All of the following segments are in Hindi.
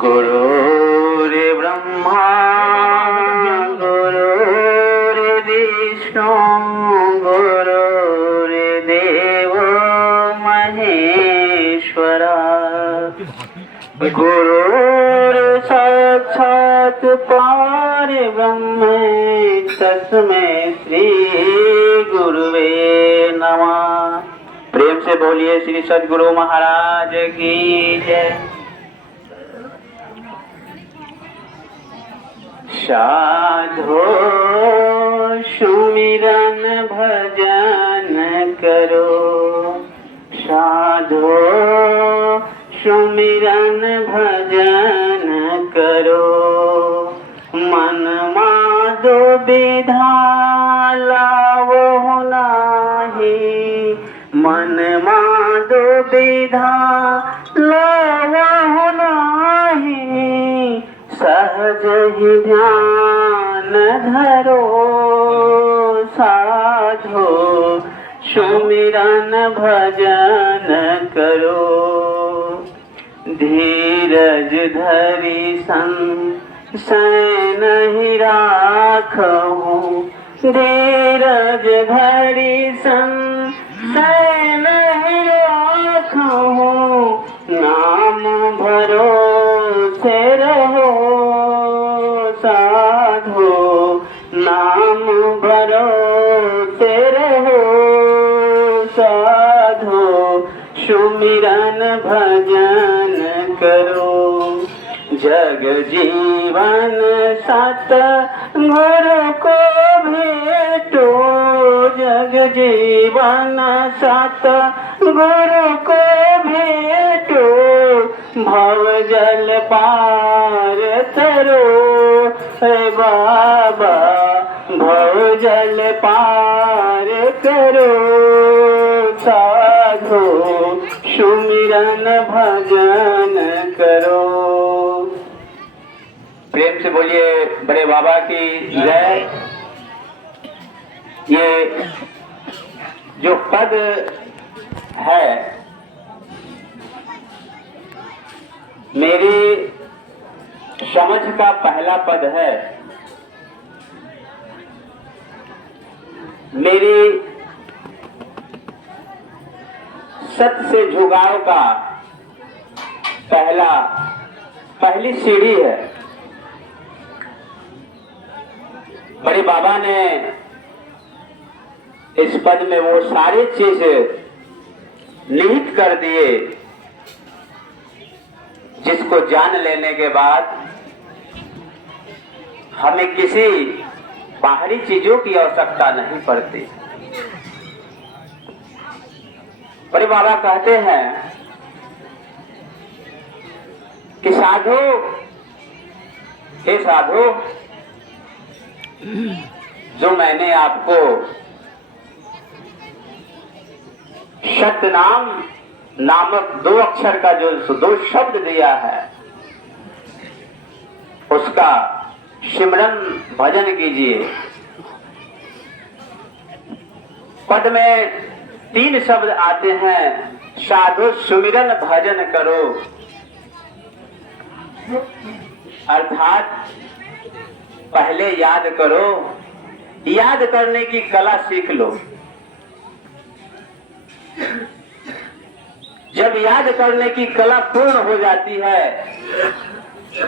गुरुर्ब्रह्मा गुरुर्विष्णु गुरुर्देवो महेश्वरा गुरुर्साक्षात् परब्रह्म तस्मै श्री गुरुवे नमः। प्रेम से बोलिए श्री सद्गुरु महाराज की जय। साधो सुमिरन भजन करो, साधो सुमिरन भजन करो, मन माधो विधा लावो नाही, मन माधो विधा लावो नाही, सहज ही ध्यान धरो, साधो सुमिरन भजन करो, धीरज धरि संशय नहीं राखहु, धीरज धरि संशय नहीं राखहु, नाम भरोसे रहो, साधो नाम भरोसे रहो, साधो सुमिरन भजन करो, जग जीवन सत गुरु को भेटो, जग जीवन सत गुरु को भेटो, भव जल पार तरो, हे बाबा भव जल पार करो, साधो सुमिरन भजन करो। प्रेम से बोलिए बड़े बाबा की जय। ये जो पद है मेरी समझ का पहला पद है, मेरी सत से झुकाव का पहली सीढ़ी है। बड़े बाबा ने इस पद में वो सारी चीज निहित कर दिए जिसको जान लेने के बाद हमें किसी बाहरी चीजों की आवश्यकता नहीं पड़ती। बड़े बाबा कहते हैं कि साधु, हे साधु, जो मैंने आपको सतनाम नामक 2 अक्षर का जो 2 शब्द दिया है उसका सिमरन भजन कीजिए। पद में 3 शब्द आते हैं, साधु सुमिरन भजन करो, अर्थात पहले याद करो, याद करने की कला सीख लो। जब याद करने की कला पूर्ण हो जाती है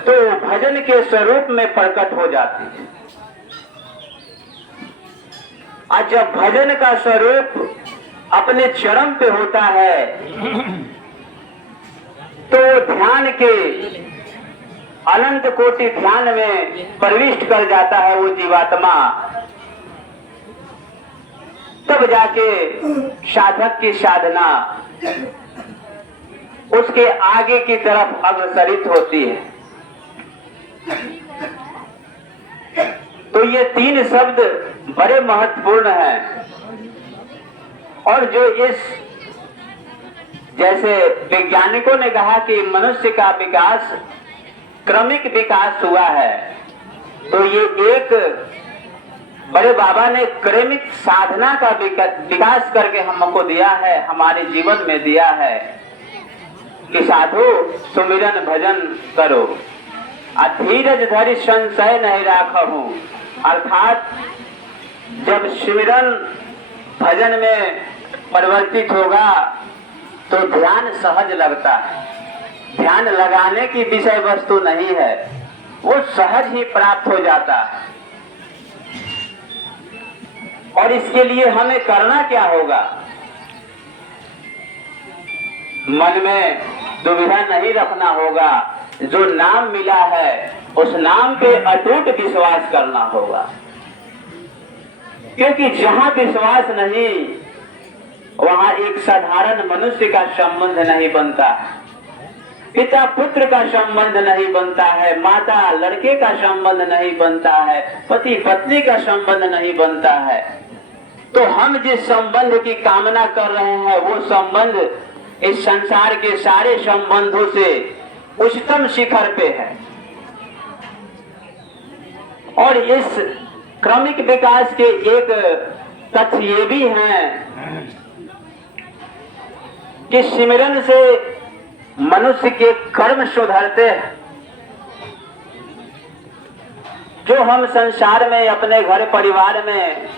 तो भजन के स्वरूप में प्रकट हो जाती है। और जब भजन का स्वरूप अपने चरम पे होता है तो ध्यान के अनंत कोटि ध्यान में प्रविष्ट कर जाता है वो जीवात्मा। तब जाके साधक की साधना उसके आगे की तरफ अग्रसरित होती है। तो ये 3 शब्द बड़े महत्वपूर्ण हैं और जो इस जैसे वैज्ञानिकों ने कहा कि मनुष्य का विकास क्रमिक विकास हुआ है, तो ये एक बड़े बाबा ने क्रमिक साधना का विकास करके हमको दिया है, हमारे जीवन में दिया है कि साधु सुमिरन भजन करो, धीरज धरि संशय नहीं राखहु। अर्थात जब सिमरन भजन में परिवर्तित होगा तो ध्यान सहज लगता है, ध्यान लगाने की विषय वस्तु नहीं है, वो सहज ही प्राप्त हो जाता है। और इसके लिए हमें करना क्या होगा? मन में दुविधा नहीं रखना होगा, जो नाम मिला है उस नाम पे अटूट विश्वास करना होगा, क्योंकि जहां विश्वास नहीं वहां एक साधारण मनुष्य का संबंध नहीं बनता, पिता पुत्र का संबंध नहीं बनता है, माता लड़के का संबंध नहीं बनता है, पति पत्नी का संबंध नहीं बनता है। तो हम जिस संबंध की कामना कर रहे हैं वो संबंध इस संसार के सारे संबंधों से उच्चतम शिखर पे है। और इस क्रमिक विकास के एक तथ्य ये भी हैं कि सिमरन से मनुष्य के कर्म सुधरते हैं। जो हम संसार में अपने घर परिवार में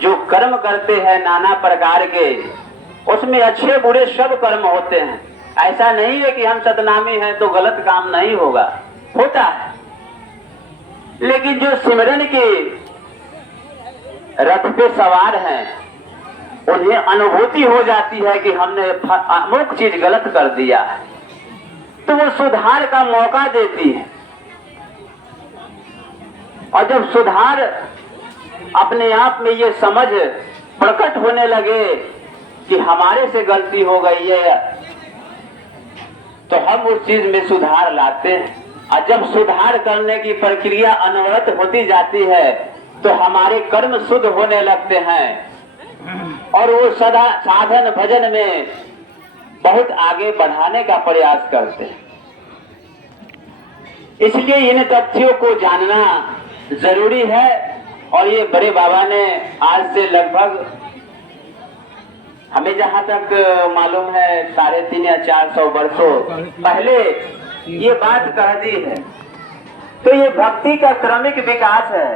जो कर्म करते हैं नाना प्रकार के, उसमें अच्छे बुरे सब कर्म होते हैं। ऐसा नहीं है कि हम सतनामी हैं तो गलत काम नहीं होगा, होता है। लेकिन जो सिमरन के रथ पे सवार हैं उन्हें अनुभूति हो जाती है कि हमने अमुक चीज गलत कर दिया है, तो वो सुधार का मौका देती है। और जब सुधार अपने आप में ये समझ प्रकट होने लगे कि हमारे से गलती हो गई है, तो हम उस चीज में सुधार लाते हैं। और जब सुधार करने की प्रक्रिया अनवरत होती जाती है तो हमारे कर्म शुद्ध होने लगते हैं और वो सदा साधन भजन में बहुत आगे बढ़ाने का प्रयास करते हैं। इसलिए इन तथ्यों को जानना जरूरी है। और ये बड़े बाबा ने आज से लगभग हमें जहां तक मालूम है 350 या 400 वर्षों पहले ये बात कह दी है। तो ये भक्ति का क्रमिक विकास है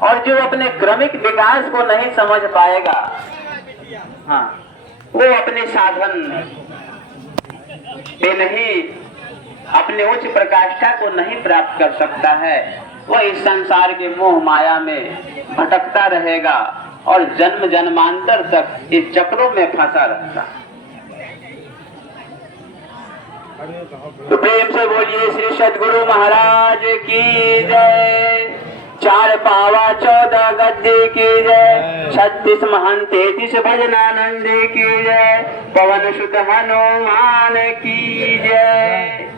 और जो अपने क्रमिक विकास को नहीं समझ पाएगा, हाँ, वो अपने साधन पे नहीं, अपने उच्च प्रकाष्ठा को नहीं प्राप्त कर सकता है। वह इस संसार के मोह माया में भटकता रहेगा और जन्म जन्मांतर तक इस चक्रों में फंसा रहता। तो प्रेम से बोलिए श्री सद्गुरु महाराज की जय। 4 पावा 14 गद्दे की जय। 36 महंत 33 भजनानंद की जय। पवन सुत हनुमान की जय।